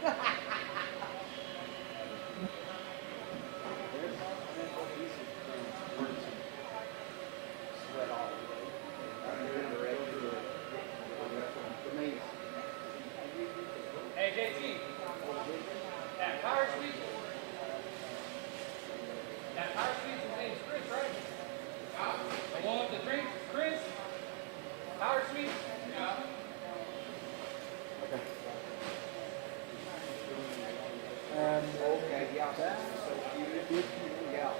Hey, JT, that power suite, his name's Chris, right? The one with the drink, Chris? Power suite? Yeah. Okay, yeah. So you, yeah,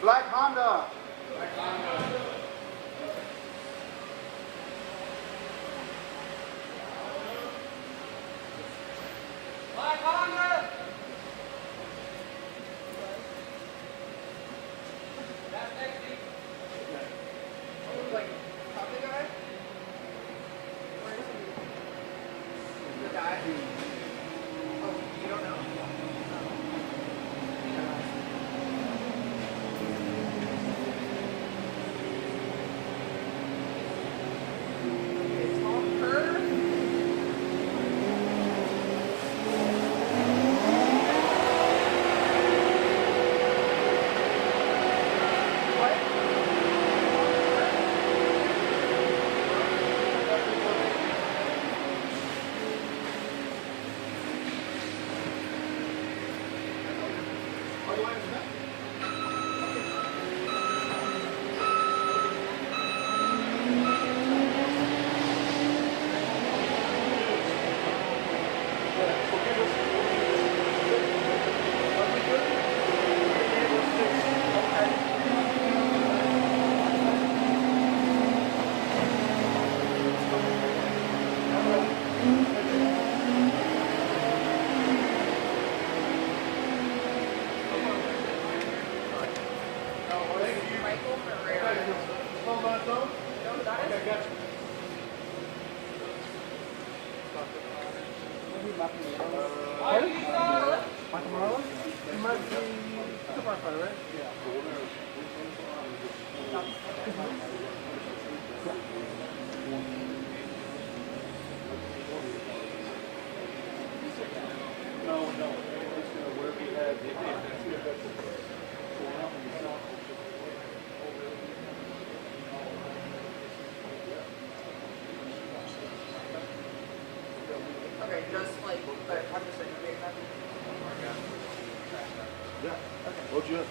Black Honda. Black Honda. Black Honda. That's next week. Like, copy guy? Where is he? The guy? Oh, you don't know? It's all her. Okay, just like, but I'm just saying, okay, nothing. Yeah. What'd you have?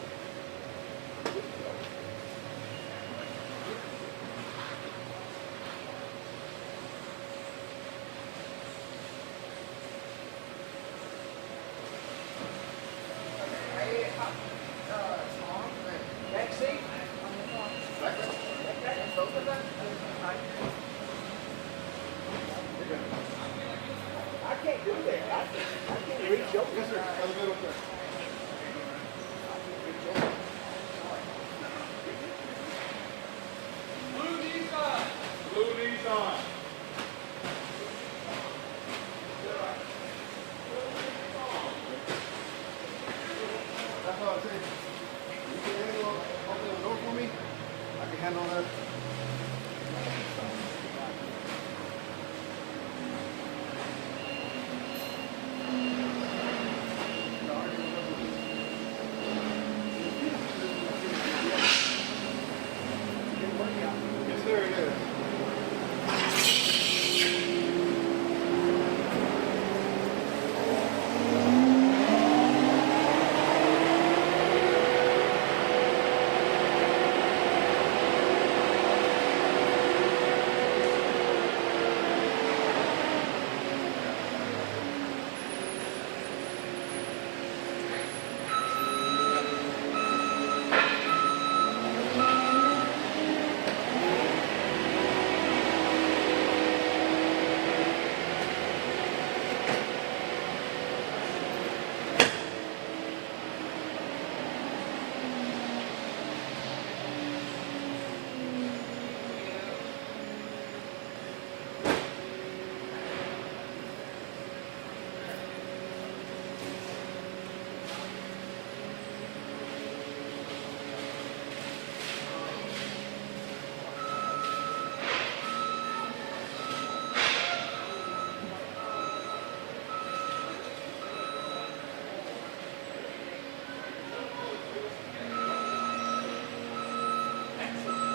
Yes, sir. Elevator up there. Blue knees on. Blue knees on. That's all I'm saying. You can handle open the door for me. I can handle that. Yes, sir, it is.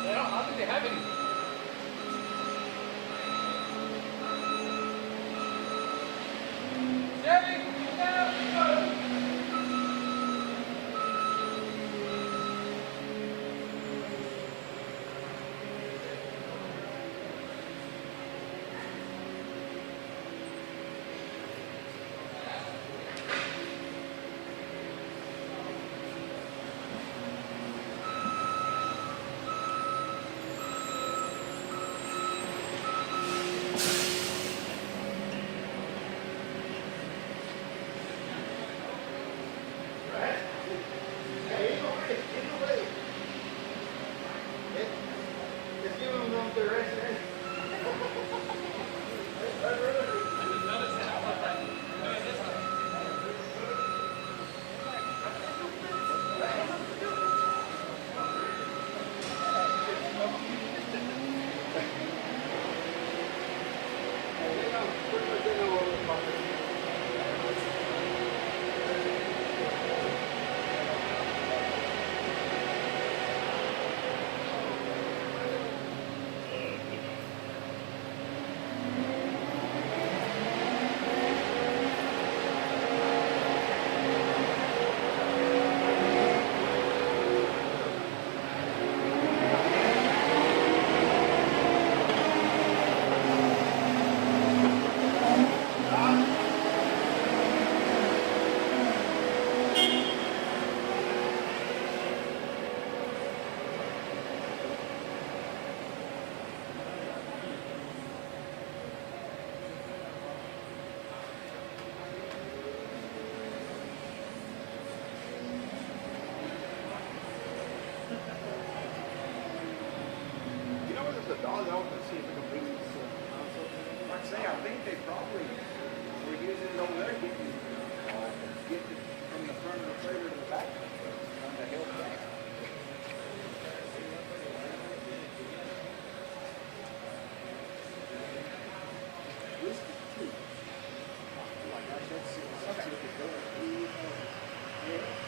They don't, I don't think they have any. Chevy, down, go. It's giving them the rest of it. You know what? There's a dog. I want to see if we can bring this console. Like I say, I think they probably were using it over there, getting it from the front of the trailer to the back, trying to help that. Whiskey too. Like I said, see if it goes. Yeah.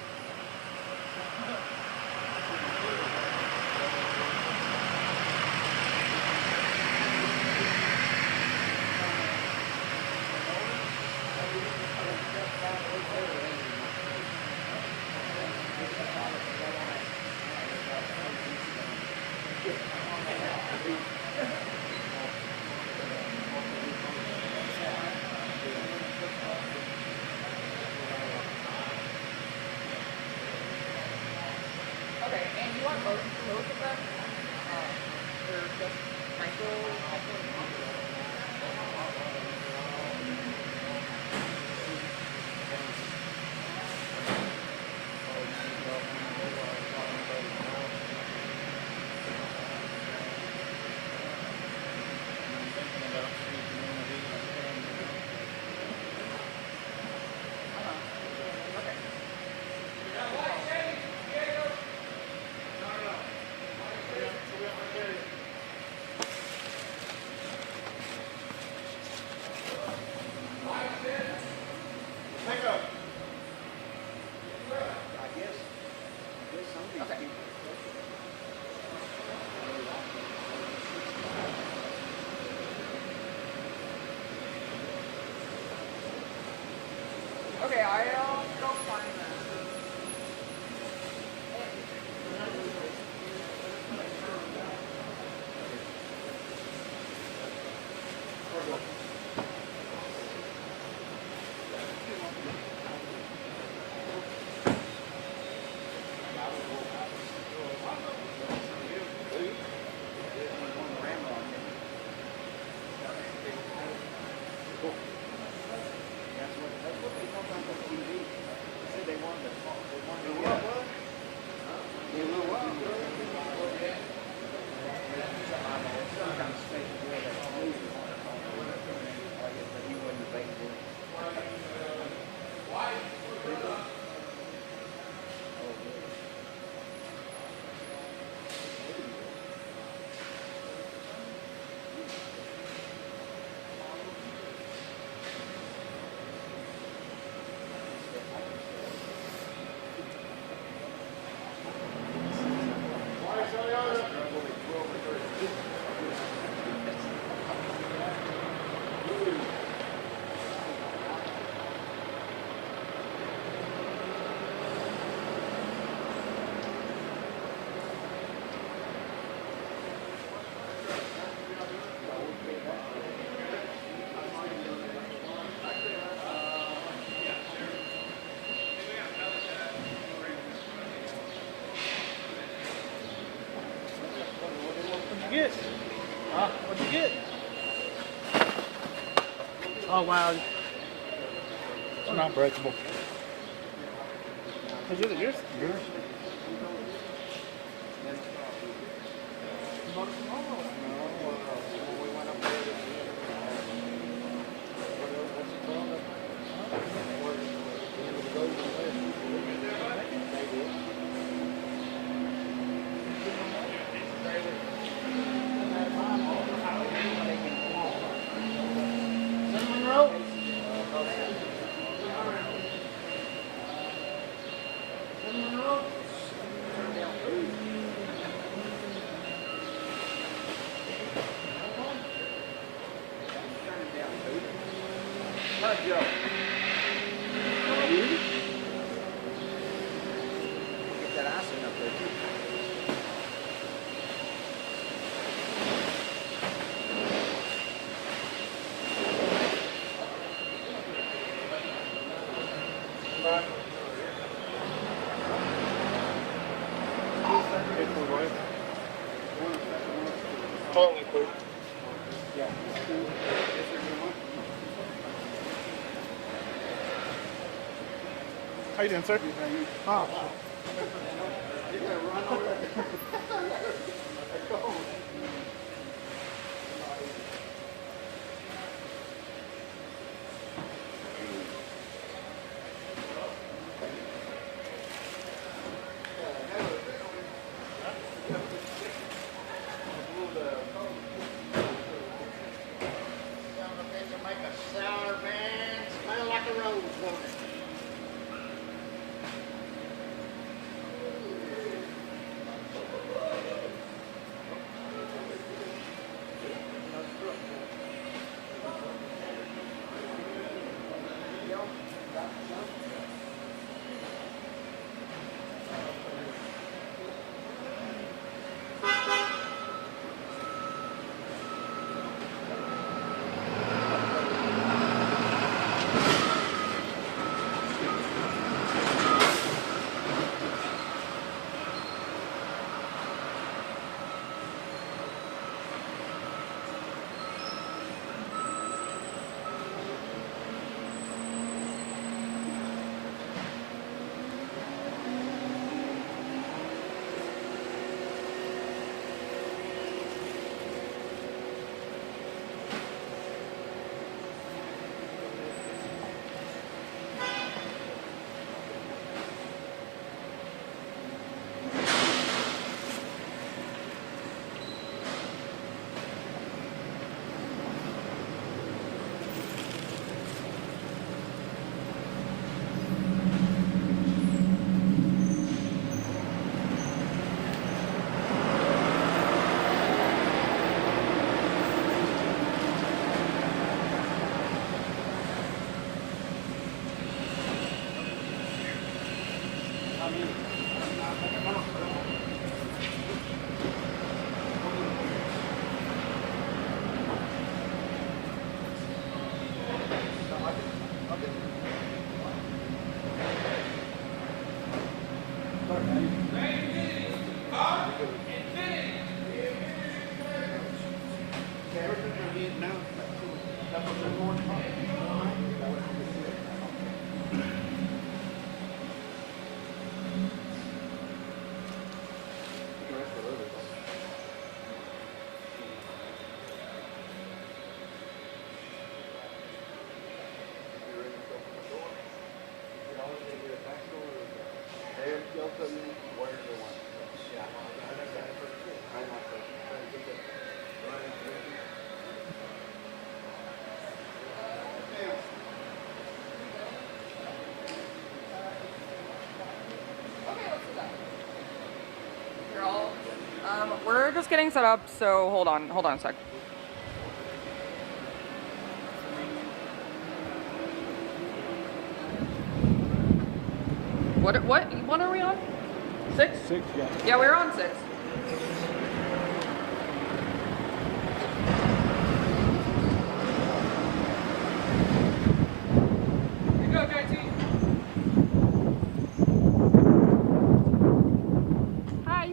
I'll go find that. That's what they sometimes on TV. They say they wanted to some kind of special way that movie. But he wasn't available. What'd you get? Huh? What'd you get? Oh wow. It's not breakable. Is it yours? Yours. Joe. Get that icing up there too. Totally cool. Yeah. How you doing, sir? Oh. Make a sour man smell like a rose, won't it? We're just getting set up, so hold on a sec. What are we on? 6? 6, yeah. Yeah, we're on 6. Here you go, JT. Hi.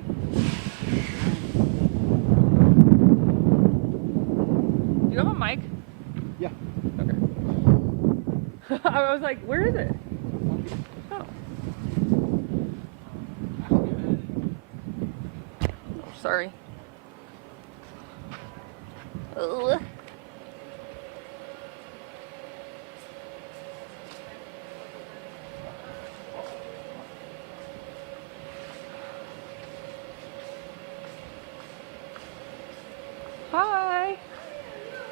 Do you have a mic? Yeah. Okay. I was like, where is it? Oh. Sorry. Ugh. Hi.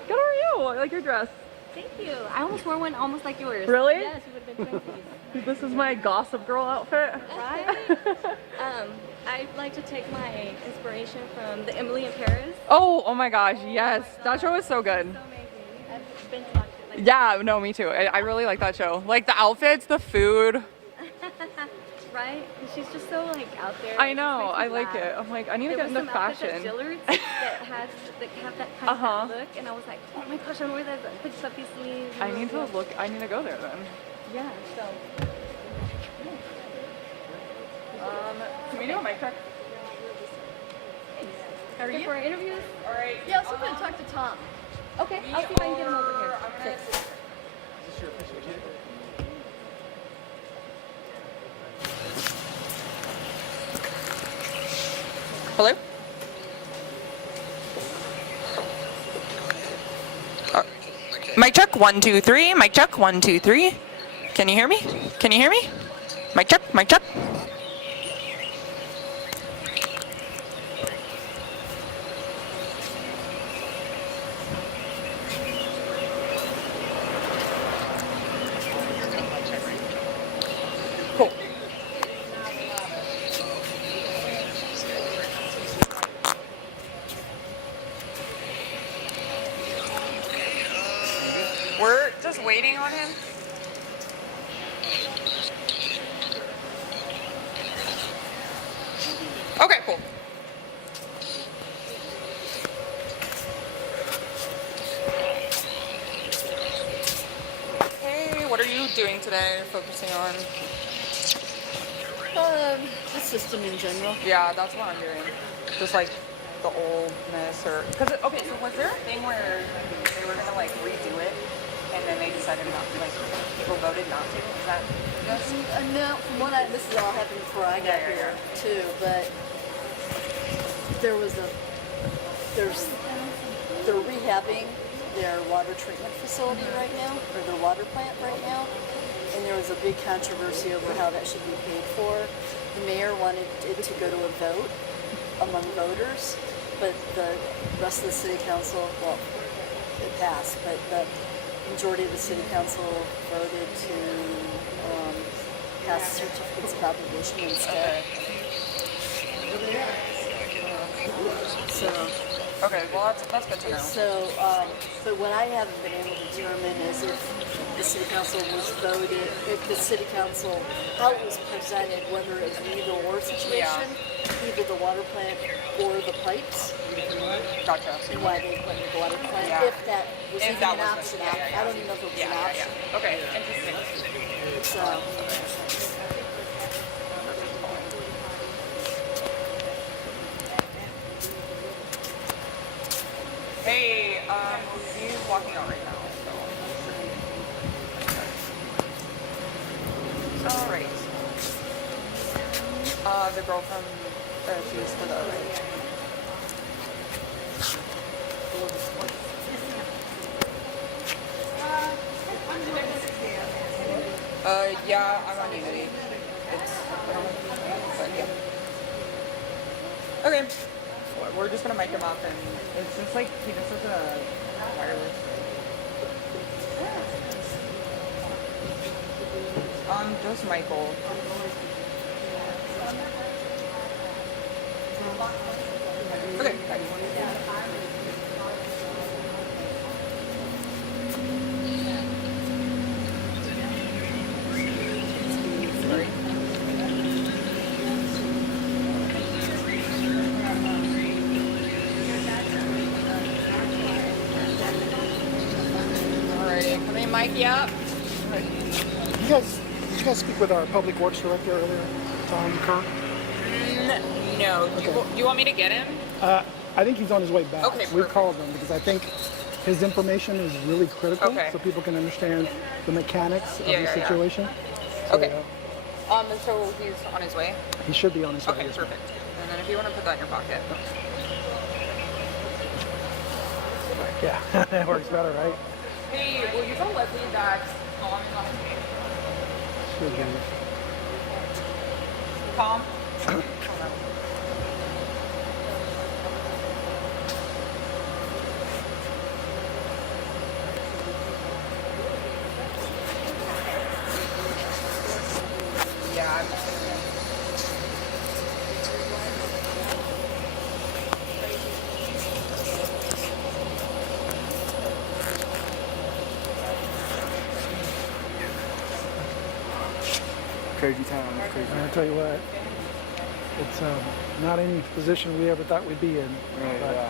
Good, how are you? I like your dress. Thank you. I almost wore one almost like yours. Really? Yes, you would have been twinsies. This is my Gossip Girl outfit. Right? I like to take my inspiration from the Emily in Paris. Oh my gosh, yes. That show is so good. So amazing. I've been to watch it like Yeah, no, me too. I really like that show. Like the outfits, the food. right? And she's just so like out there. I It just know, makes I me like laugh. it. I'm like, I need to There get was into some outfits fashion. at Dillard's that have that kind Uh-huh. of that look, and I was like, oh my gosh, I wear that big stuffy sleeves. I need to look, I need to go there then. Yeah. So. Can we do a mic check? How are you? For our interviews? All right. Yeah, I was hoping to talk to Tom. Okay, I'll see if I can get him over here. Thanks. Hello? Mic check, 1, 2, 3. Mic check, 1, 2, 3. Can you hear me? Can you hear me? Mic check, mic check. Cool. We're just waiting on him. Okay, cool. Hey, what are you doing today? Focusing on? The system in general. Yeah, that's what I'm doing. Just like the oldness or... Cause okay, so was there a thing where they were gonna like redo it and then they decided not to, like, people voted not to? Is that yes? No, from what this is all happened before I got Yeah. here too, but they're rehabbing their water treatment facility right now, or their water plant right now, and there was a big controversy over how that should be paid for. The mayor wanted it to go to a vote among voters, but the rest of the city council, well, it passed, but the majority of the city council voted to pass certificates of obligation instead. Okay. So Okay, well that's good to know. So, but what I haven't been able to determine is if the city council was voted, if the city council, how it was presented, whether it was an either or situation, either the water plant or the pipes, Gotcha. and why they went with the water plant. Yeah. If that was If even that an was option. the- yeah. I don't even know if it was an option. Okay, interesting. So, Hey, he's walking out right now, so. Alright. The girl from, she's for the outage. Yeah, I'm on Unity. It's, but yeah. Okay. We're just gonna mic him up, and it's just like he just has a wireless. Just Michael. Okay. Bye. Sorry. Alrighty, can we mic you up? Did you guys speak with our public works director earlier, Tom Kerr? No. Okay. Do you want me to get him? I think he's on his way back. Okay, We perfect. called him because I think his information is really critical, Okay. so people can understand the mechanics of Yeah, the yeah, yeah. situation. So, Okay. So he's on his way? he should be on his way. Okay, yes, ma'am. perfect. And then if you want to put that in your pocket. Yeah, that works better, right? Hey, will you tell Leslie that Tom is on his way? Should be. Tom? Yeah, I'm just gonna. Crazy time. Crazy. And I tell you what, it's not any position we ever thought we'd be in. Right, but yeah.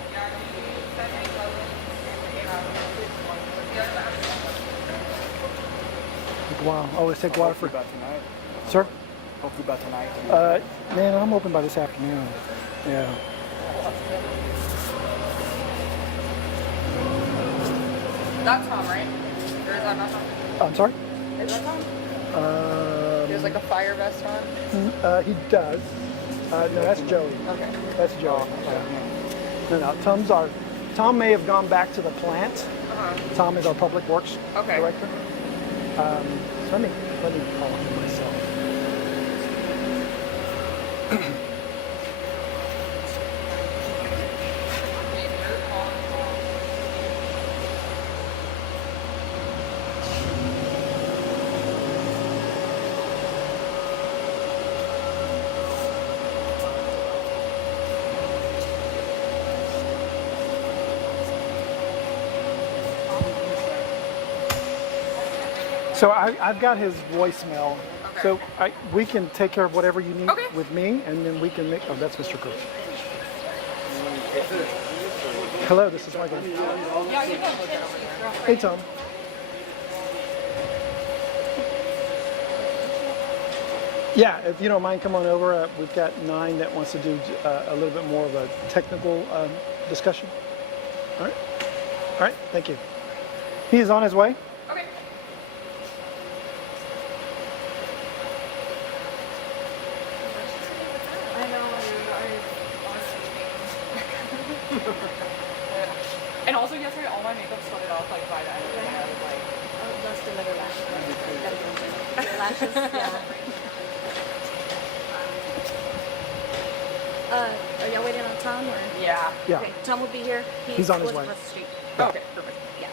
take a while. Always take a while for. Hopefully by tonight. Sir? Hopefully by tonight. Man, I'm open by this afternoon. Yeah. That's Tom, right? Or is that not Tom? I'm sorry? Is that Tom? He has like a fire vest on. He does. No, that's Joey. Okay. That's Joey. Yeah. No. Tom may have gone back to the plant. Tom is our public works Okay. director. So let me call him myself. So I've got his voicemail. Okay. So we can take care of whatever you need Okay. with me, and then we can make. Oh, that's Mr. Cook. Hello, this is Michael. Yeah, you can look it over there. Hey, Tom. Yeah, if you don't mind, come on over. We've got 9 that wants to do a little bit more of a technical discussion. All right. All right. Thank you. He is on his way. Okay. I know. And also yesterday, all my makeup started off like by the end of the day. I was like, Oh, that's another lash. Gotta go get it. Lashes. Yeah. Are y'all waiting on Tom or? yeah. Yeah. Okay, Tom will be here. He's on his lives way. across the street. Okay, perfect. Yeah.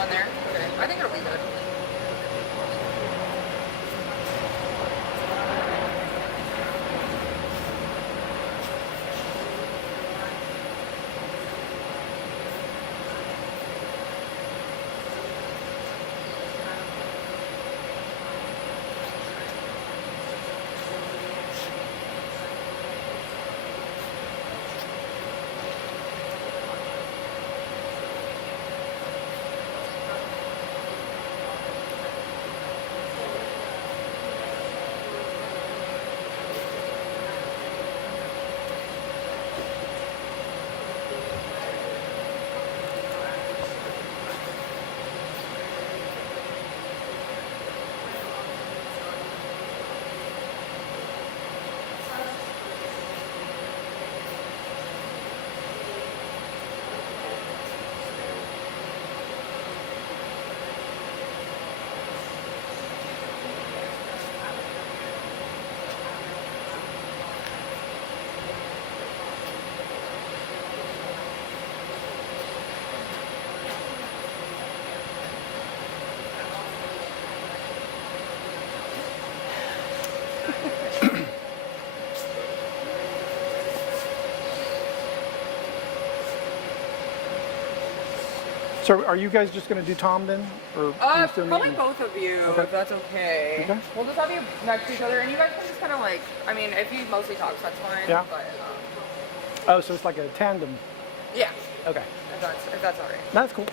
On there? Okay. I think it'll be good. So are you guys just going to do Tom then? Or you still need Probably me? both of you, Okay. if that's okay. Okay. We'll just have you next to each other, and you guys can just kind of like, I mean, if he mostly talks, that's fine. Yeah. But, Oh, so it's like a tandem. yeah, Okay. if that's all right. That's cool.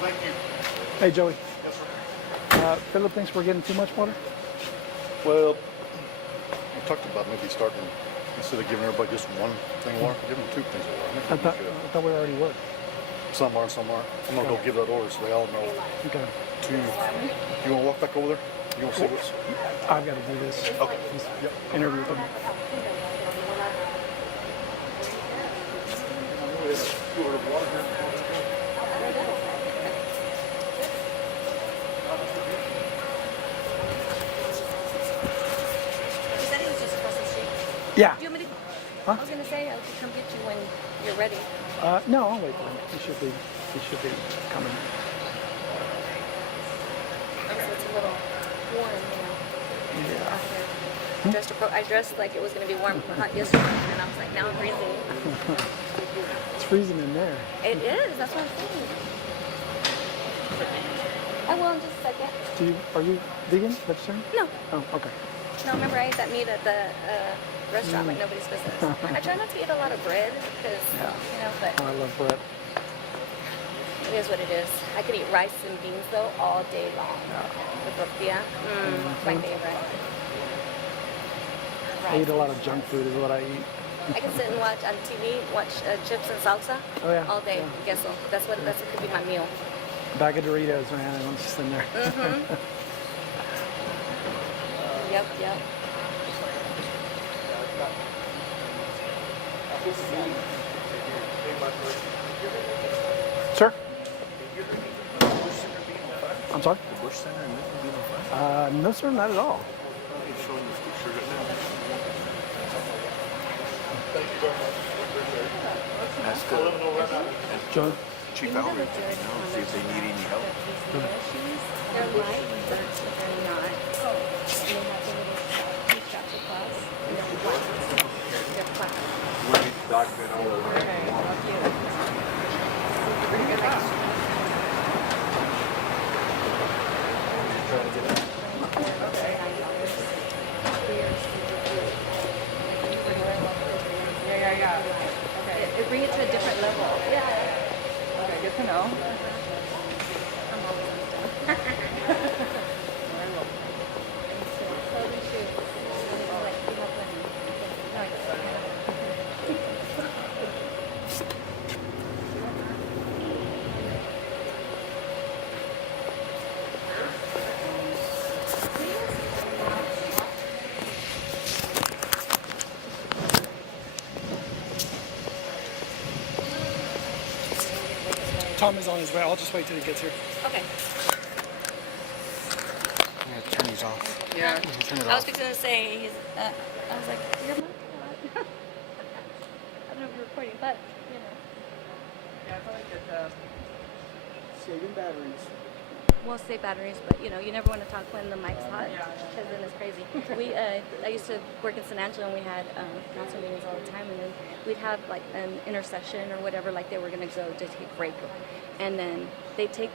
Thank you. Hey, Joey. Yes, sir. Philip thinks we're getting too much water? Well, we talked about maybe starting, instead of giving everybody just one thing of water, give them two things of water. I thought we already were. Some are and some aren't. I'm gonna go give that order so they all know. Okay. Two. You wanna walk back over there? You wanna see what's? I've got to do this. Okay. Yep. Interview with him. You said it was just across the street. Yeah. Do you want me to? Huh? I was gonna say I could come get you when you're ready. No, I'll wait for him. He should be coming. So it's a little warm, you know. Yeah. After I dressed like it was gonna be warm, hot yesterday, and I was like, now I'm freezing. It's freezing in there. It is. That's what I'm saying. I will in just a second. Are you vegan, vegetarian? No, Oh, okay. no. Remember, I ate that meat at the restaurant like nobody's business. I try not to eat a lot of bread because Yeah. you know, but I love bread. it is what it is. I could eat rice and beans though all day long. With tortilla, my favorite. I eat a lot of junk food is what I eat. I can sit and watch on TV, watch chips and salsa Oh, yeah. all day. Yeah. Guess so. That's what could be my meal. Bag of Doritos, man. I'm just in there. Yep, yep. Sir? I'm sorry? The Bush Center and Lincoln being on fire? No, sir, not at all. It's showing this picture right now. Ask John? Chief Outreach, see if they need any help. They're light, but they're not. And they have the little two straps across. And they're white. They're flat. Document all the way. Yeah. Okay. It bring it to a different level. Yeah. Okay, good to know. Tom is on his way. I'll just wait till he gets here. Okay. Turn these off. Yeah. Turn it I was off. fixing to say, I was like, you're my God. I don't know if you're recording, but, you know. Yeah, I feel like it's Saving batteries. We'll save batteries, but, you know, you never want to talk when the mic's hot, because then it's crazy. I used to work in San Angelo, and we had council meetings all the time, and then we'd have, like, an intercession or whatever, like they were going to go to take a break. And then they take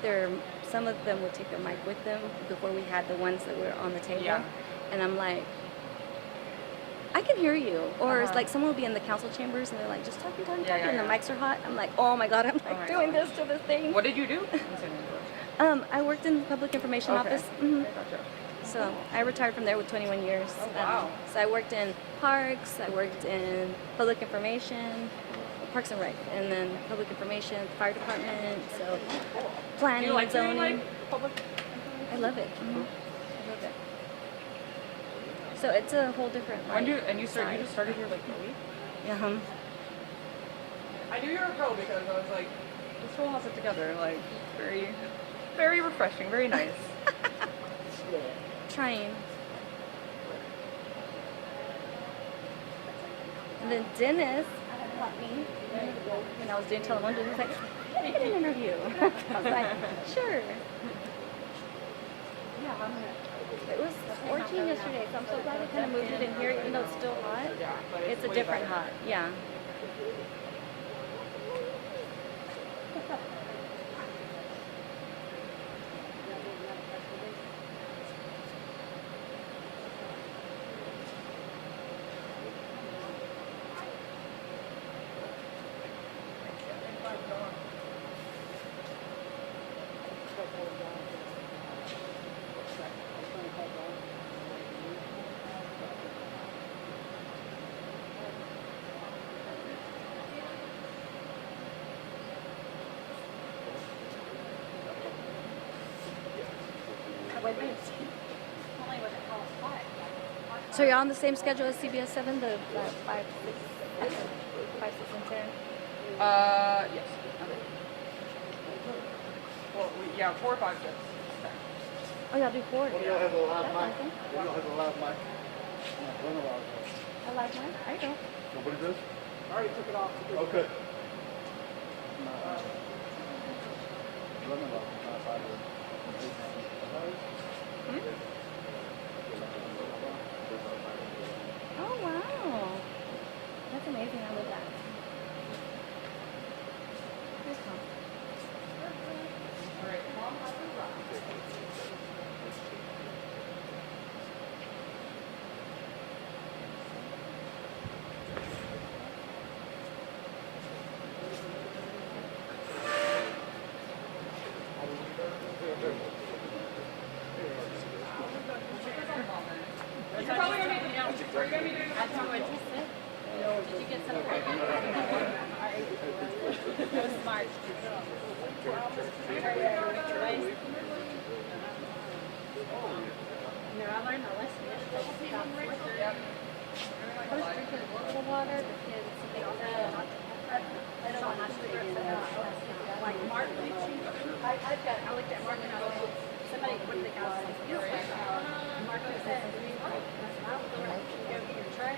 some of them would take their mic with them before we had the ones that were on the table. Yeah. And I'm like, I can hear you. Or it's like someone will be in the council chambers and they're like, just talking, and the mics are hot. I'm like, oh my God, I'm like doing this to this thing. What did you do? I worked in the public information office. Mm-hmm. So I retired from there with 21 years. Oh, wow. So I worked in parks, I worked in public information, Parks and Rec, and then public information, fire department, so planning, Do you like zoning. doing, like, public? I love it. Mm-hmm. I love it. So it's a whole different. When Like, you just started here like a week? yeah. I knew you were a pro because I was like, this whole has it together. Like, very, very refreshing, very nice. Trying. And then Dennis caught me when I was doing television. He was like, "I did an interview." I was like, "Sure." It was 14 yesterday, so I'm so glad they kind of moved it in here, even though it's still hot. But It's a way different better. hot, yeah. So you're on the same schedule as CBS 7, the 5, 6, and 10? Yes. Okay. Well, yeah, 4, 5, 6. Oh, y'all do 4. We don't have a live That's mic. awesome. We don't have a live mic. I like mine. I don't. Nobody does? I already took it off. Okay. Oh, wow. That's amazing. I love that. Here's Tom. You're probably going to be, are you going to be doing That's what you said. Did you get some? It was smart. I learned a lesson yesterday. I was drinking a little water because I don't want to drink like Mark. I looked at Mark and I was like, somebody, what did the guy say? You don't like Mark said, I'll go get your tray.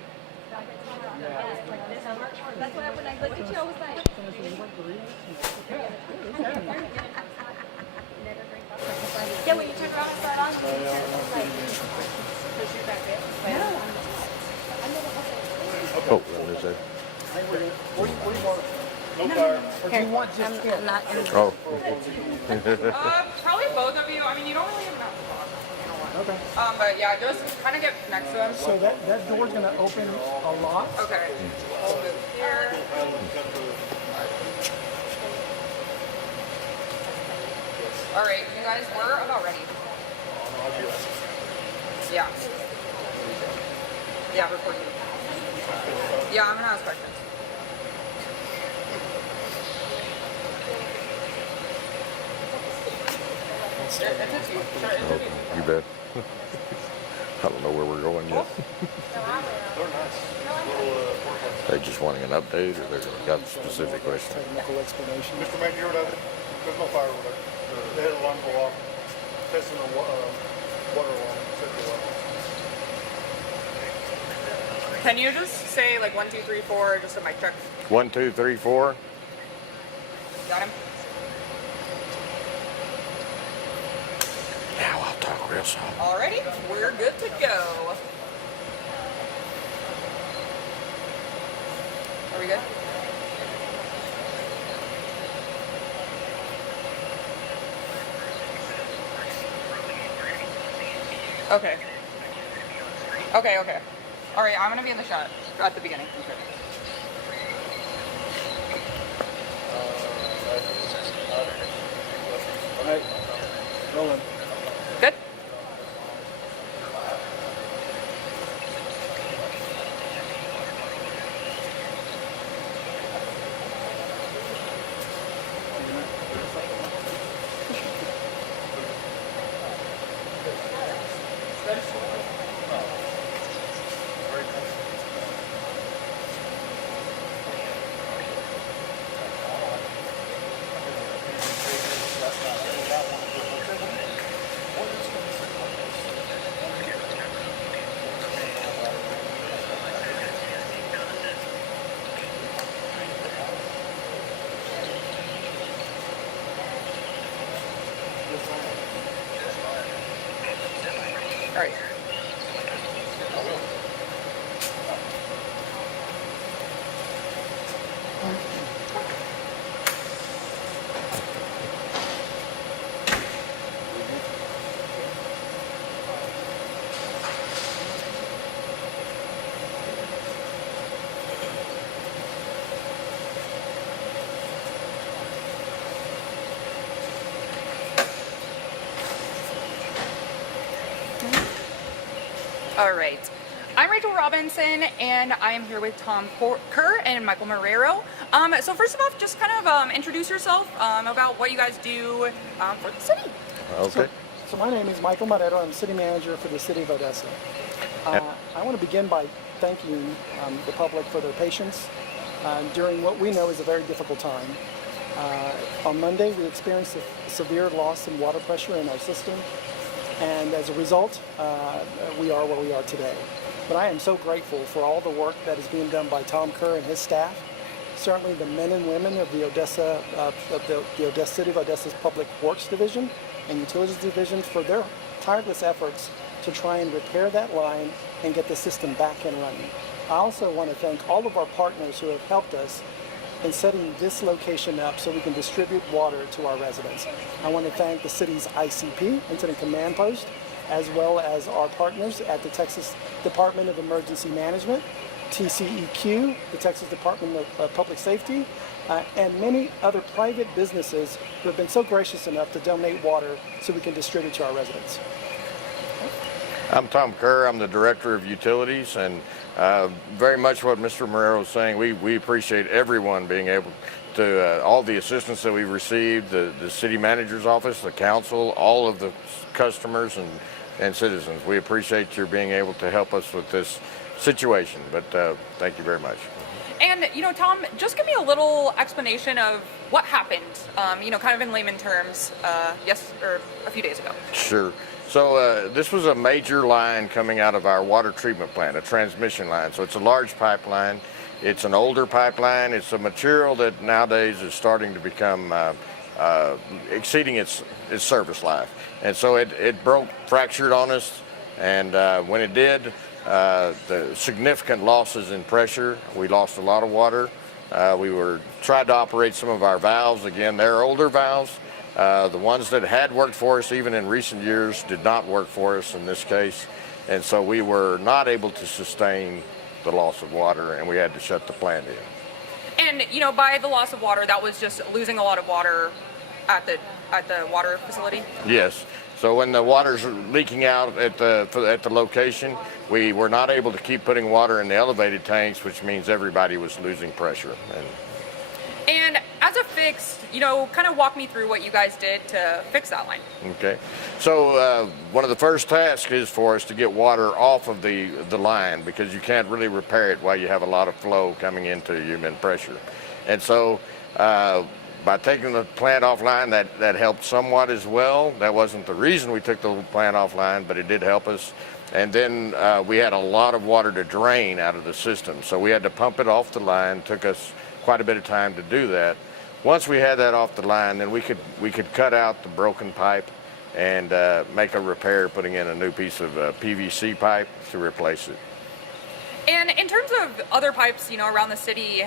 That's why when I looked at you, I was like, yeah, when you turn around and start on, Oh, what is that? No fire. Or do you want just I'm not in Oh. probably both of you. I mean, you don't really even have to talk. You know what? Okay. But yeah, just kind of get next to him. So that door's going to open a lot. Okay. I'll move here. All right, you guys, we're about ready. Yeah. Yeah, recording. Yeah, I'm gonna ask questions. It's a two. Sure, it's a two. You bet. I don't know where we're going yet. They just wanting an update, or they got a specific question? Technical explanation. Mr. McGirt, There's no fire over there. They had alarm go off, testing the water alarm, safety alarm. Can you just say like 1, 2, 3, 4, just a mic check? 1, 2, 3, 4. Got him? Now I'll talk real soft. Alrighty, we're good to go. Are we good? Okay. Okay. Alright, I'm gonna be in the shot at the beginning. Okay. All right, rolling. Good? Alright. All right. I'm Rachel Robinson, and I am here with Tom Kerr and Michael Marrero. So first of all, just kind of introduce yourself about what you guys do for the city. Okay. So my name is Michael Marrero. I'm city manager for the city of Odessa. I want to begin by thanking the public for their patience during what we know is a very difficult time. On Monday, we experienced a severe loss in water pressure in our system, and as a result, we are where we are today. But I am so grateful for all the work that is being done by Tom Kerr and his staff. Certainly the men and women of the Odessa, the Odessa City of Odessa's Public Works Division and Utilities Division for their tireless efforts to try and repair that line and get the system back and running. I also want to thank all of our partners who have helped us in setting this location up so we can distribute water to our residents. I want to thank the city's ICP, Incident Command Post, as well as our partners at the Texas Department of Emergency Management, TCEQ, the Texas Department of Public Safety, and many other private businesses who have been so gracious enough to donate water so we can distribute to our residents. I'm Tom Kerr. I'm the Director of Utilities, and very much what Mr. Marrero is saying, we appreciate everyone being able to, all the assistance that we've received, the city manager's office, the council, all of the customers and citizens. We appreciate your being able to help us with this situation, but thank you very much. And, Tom, just give me a little explanation of what happened, kind of in layman terms, a few days ago. Sure. So this was a major line coming out of our water treatment plant, a transmission line. So it's a large pipeline. It's an older pipeline. It's a material that nowadays is starting to become exceeding its service life. And so it broke, fractured on us. And when it did, the significant losses in pressure. We lost a lot of water. We tried to operate some of our valves. Again, they're older valves. The ones that had worked for us even in recent years did not work for us in this case. And so we were not able to sustain the loss of water, and we had to shut the plant in. And, by the loss of water, that was just losing a lot of water at the water facility? Yes. So when the water's leaking out at the location, we were not able to keep putting water in the elevated tanks, which means everybody was losing pressure. And as a fix, kind of walk me through what you guys did to fix that line. Okay. So one of the first tasks is for us to get water off of the line, because you can't really repair it while you have a lot of flow coming into you and pressure. And so by taking the plant offline, that helped somewhat as well. That wasn't the reason we took the plant offline, but it did help us. And then we had a lot of water to drain out of the system, so we had to pump it off the line. Took us quite a bit of time to do that. Once we had that off the line, then we could cut out the broken pipe and make a repair, putting in a new piece of PVC pipe to replace it. And in terms of other pipes, around the city,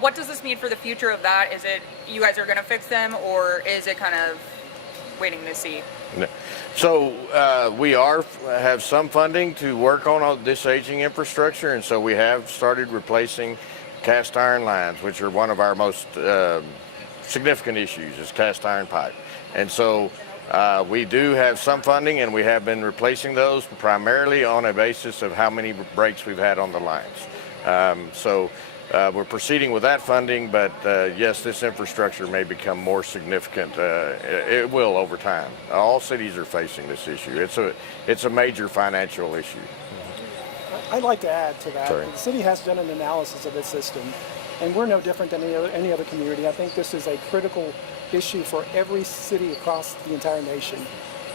what does this mean for the future of that? Is it you guys are going to fix them, or is it kind of waiting to see? So we have some funding to work on all this aging infrastructure, and so we have started replacing cast iron lines, which are one of our most significant issues, is cast iron pipe. And so we do have some funding, and we have been replacing those primarily on a basis of how many breaks we've had on the lines. So we're proceeding with that funding, but yes, this infrastructure may become more significant. It will over time. All cities are facing this issue. It's a major financial issue. I'd like to add to that. Sorry. The city has done an analysis of its system, and we're no different than any other community. I think this is a critical issue for every city across the entire nation.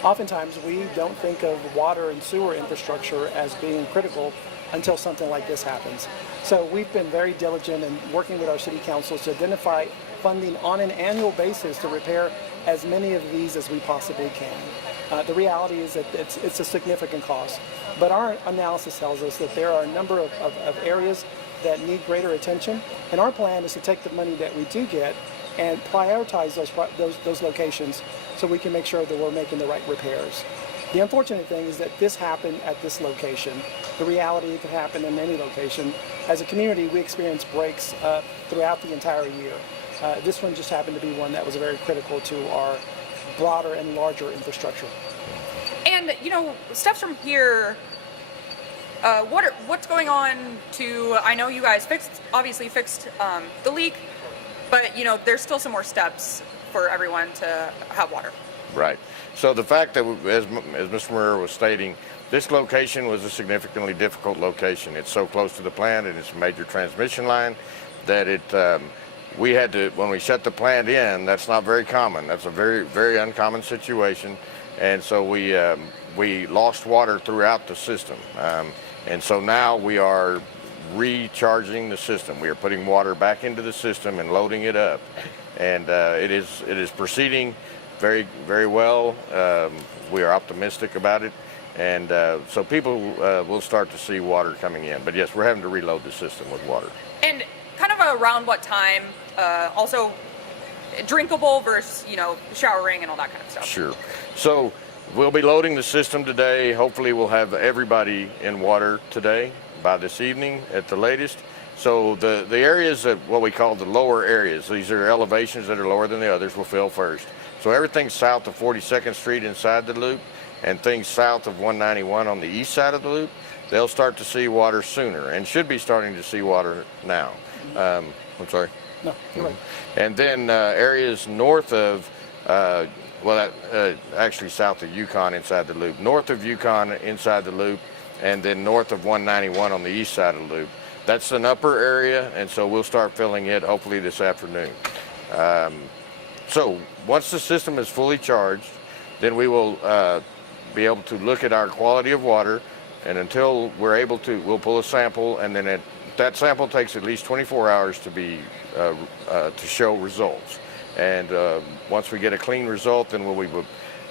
Oftentimes, we don't think of water and sewer infrastructure as being critical until something like this happens. So we've been very diligent in working with our city councils to identify funding on an annual basis to repair as many of these as we possibly can. The reality is that it's a significant cost, but our analysis tells us that there are a number of areas that need greater attention, and our plan is to take the money that we do get and prioritize those locations so we can make sure that we're making the right repairs. The unfortunate thing is that this happened at this location. The reality, it could happen in any location. As a community, we experience breaks throughout the entire year. This one just happened to be one that was very critical to our broader and larger infrastructure. And steps from here. What's going on to? I know you guys obviously fixed the leak, but there's still some more steps for everyone to have water. Right. So the fact that, as Mr. Murray was stating, this location was a significantly difficult location. It's so close to the plant, and it's a major transmission line that we had to, when we shut the plant in, that's not very common. That's a very, very uncommon situation. And so we lost water throughout the system. And so now we are recharging the system. We are putting water back into the system and loading it up. And it is proceeding very, very well. We are optimistic about it. And so people will start to see water coming in. But yes, we're having to reload the system with water. And kind of around what time? Also drinkable versus, showering and all that kind of stuff. Sure. So we'll be loading the system today. Hopefully we'll have everybody in water today by this evening at the latest. So the areas that what we call the lower areas, these are elevations that are lower than the others, will fill first. So everything south of 42nd Street inside the loop and things south of 191 on the east side of the loop, they'll start to see water sooner and should be starting to see water now. I'm sorry? No, you're right. And then areas north of, actually south of Yukon inside the loop, north of Yukon inside the loop, and then north of 191 on the east side of the loop. That's an upper area, and so we'll start filling it hopefully this afternoon. So once the system is fully charged, then we will be able to look at our quality of water, and until we're able to, we'll pull a sample, and then that sample takes at least 24 hours to be to show results. And once we get a clean result, then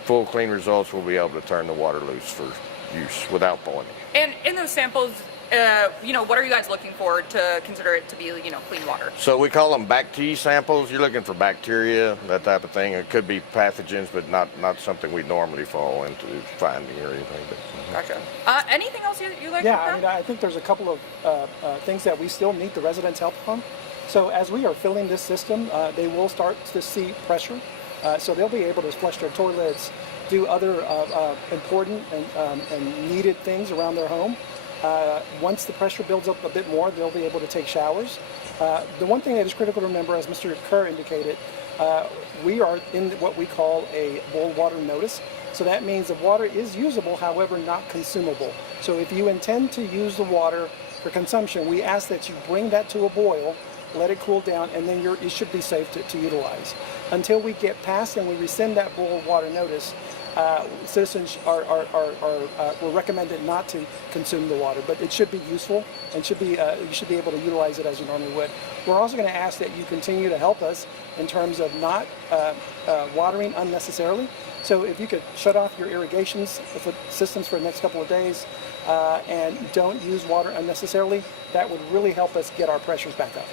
full clean results, we'll be able to turn the water loose for use without boiling. And in those samples, what are you guys looking for to consider it to be, clean water? So we call them Bac-T samples. You're looking for bacteria, that type of thing. It could be pathogens, but not something we normally fall into finding or anything. But, Gotcha. Anything else you like? Yeah, I think there's a couple of things that we still need the residents' help on. So as we are filling this system, they will start to see pressure. So they'll be able to flush their toilets, do other important and needed things around their home. Once the pressure builds up a bit more, they'll be able to take showers. The one thing that is critical to remember, as Mr. Kerr indicated, we are in what we call a boil water notice. So that means the water is usable, however, not consumable. So if you intend to use the water for consumption, we ask that you bring that to a boil let it cool down, and then it should be safe to utilize. Until we get past and we rescind that boil water notice, citizens were recommended not to consume the water, but it should be useful and you should be able to utilize it as you normally would. We're also going to ask that you continue to help us in terms of not watering unnecessarily. So if you could shut off your irrigation systems for the next couple of days and don't use water unnecessarily, that would really help us get our pressures back up.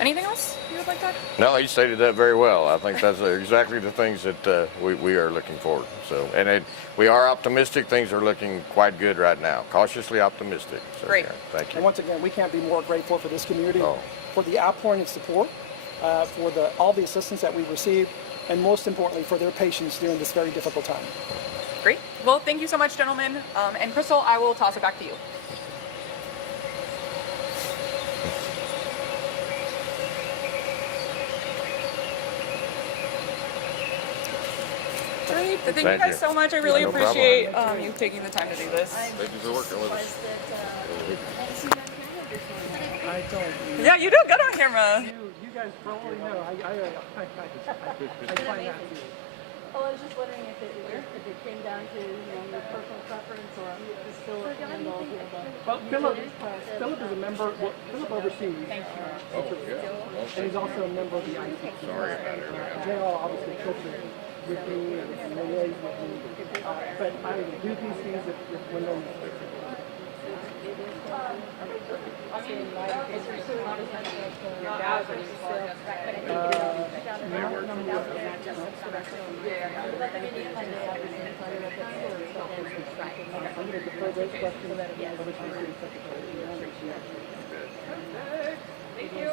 Anything else you would like to add? No, you stated that very well. I think that's exactly the things that we are looking for. So, and we are optimistic. Things are looking quite good right now. Cautiously optimistic. So, Great. yeah, thank you. And once again, we can't be more grateful for this community, Oh. for the outpouring of support, for all the assistance that we received, and most importantly, for their patience during this very difficult time. Great. Well, thank you so much, gentlemen. And Crystal, I will toss it back to you. Great. Thank you Thank guys you. so much. I really No problem. appreciate you taking the time to do this. Thank you for working with us. I don't. Yeah, you do good on camera. You guys probably know. I find that. Oh, I was just wondering if it came down to your personal preference or just still a handle of the above. Well, Philip is a member. Well, Philip oversees. And he's also a member of the IC. Sorry about it. They all obviously filter with me and liaise with me. But I do these things when they're I'm going to defer those questions over to the City Secretary. Thank you.